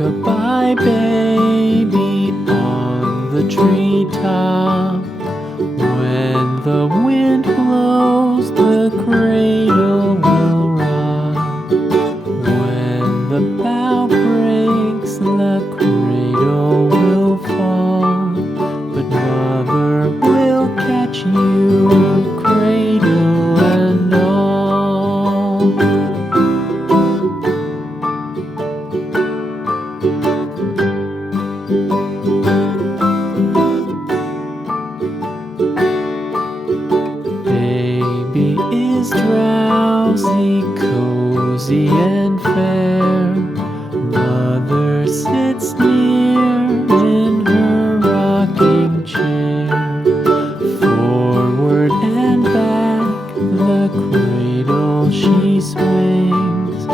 Rock-a-bye baby on the treetop. When the wind blows, the cradle will rock. When the bough breaks, the cradle will fall. But mother will catch you, cradle and all. Baby is drowsy, cozy and fair. Mother sits near in her rocking chair. Forward and back, the cradle she swings.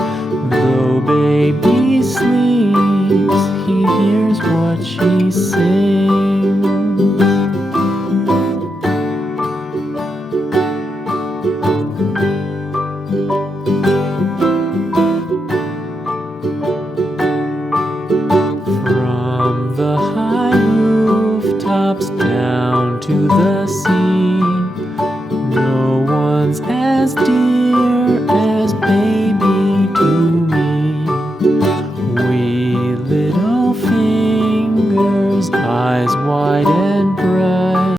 Though baby sleeps, he hears what she sings. From the high rooftops down to the sea, no one's as dear as baby to me. Wee little fingers, eyes wide and bright.